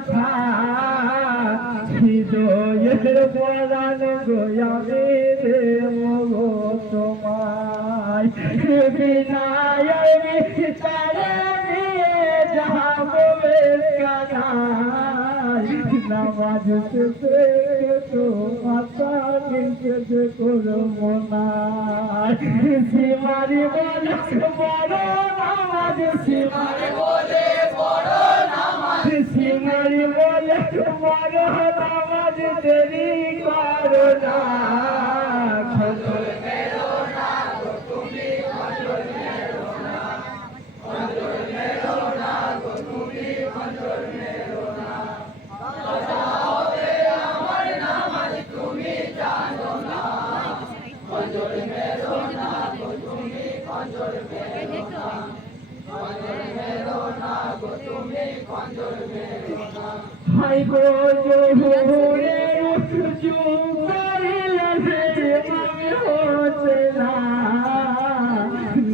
কথা হৃদয়ের পরাণ গোয়াবে দেব তোমায় বিনায় বিচারে নিয়ে যাবো কানায় নামাজ শেষে তো মাতা নিষেধ করবো না সীমারি বলে বড় নামাজ সীমারি বলে বড় নামাজ সীমারি বলে বড় নামাজ দেরি করো না খজল মেরো না গো তুমি খজল মেরো না খজল মেরো না গো তুমি খজল মেরো না কাজা হবে আমার নামাজ তুমি জানো না খজল মেরো না গো তুমি খজল মেরো না খজল মেরো না গো তুমি খজল মেরো না হাই গো জোহরে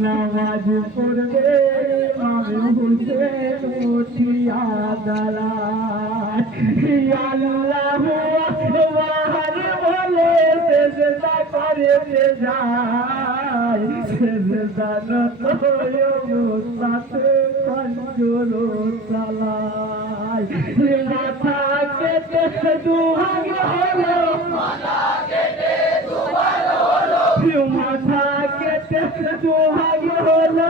নামাজ পড়বে আমি হুসেন উঠিয়া দাঁড়ায় আল্লাহু আকবার বলে সেজদা করতে যায় সেজদা সাথে কঞ্জর চালায় মাথা কেটে দুহাগ হলো মাথা কেটে দুহাগ হলো মাথা কেটে দুহাগ হলো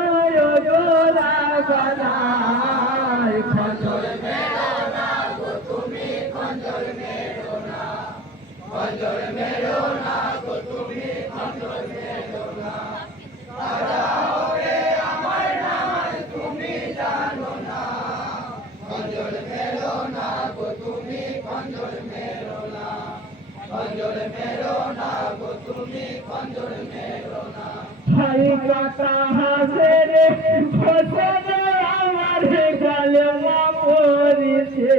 গোরা গলায় খজল মেরো না গো তুমি খজল মেরো না খজল মেরো না গো তুমি খজল মেরো না কাজা হবে আমার নামাজ তুমি জানো না খজল মেরো না গো তুমি খজল মেরো না খজল মেরো না গো তুমি খজল মেরো না হাই কাটা হাসরে ফসলে আমার গালমা পড়িছে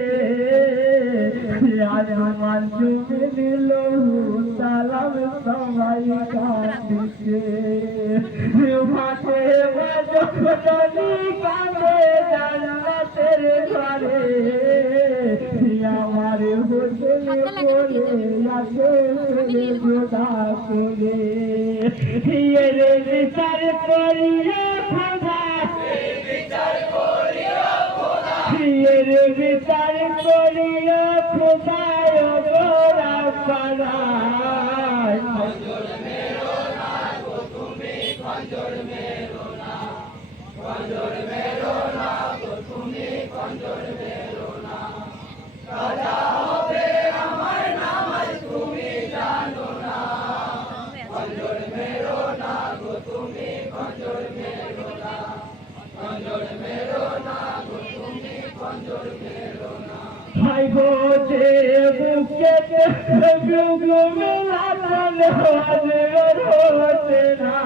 আজ আমার জুমে দিল সালাম সবাই কাঁদিছে মাঠে বাজনি কাঁদে জান্নাতের ঘরে আমার হোসেন বলে আছে জোদা করে এরে বিচার করিয়া খোদা বিচার করিয়া খোদা এরে বিচার করিয়া খোদা গোরা পাড়ায় খজল মেরো না গো তুমি খজল মেরো না খজল মেরো না গো তুমি খজল মেরো না কাজা হবে আমার নামাজ তুমি জানো না খজল মেরো না গো তুমি খজল মেরো না খজল মেরো না গো তুমি খজল মেরো না হাই গো যে বুকে গুগু মেলা হতে না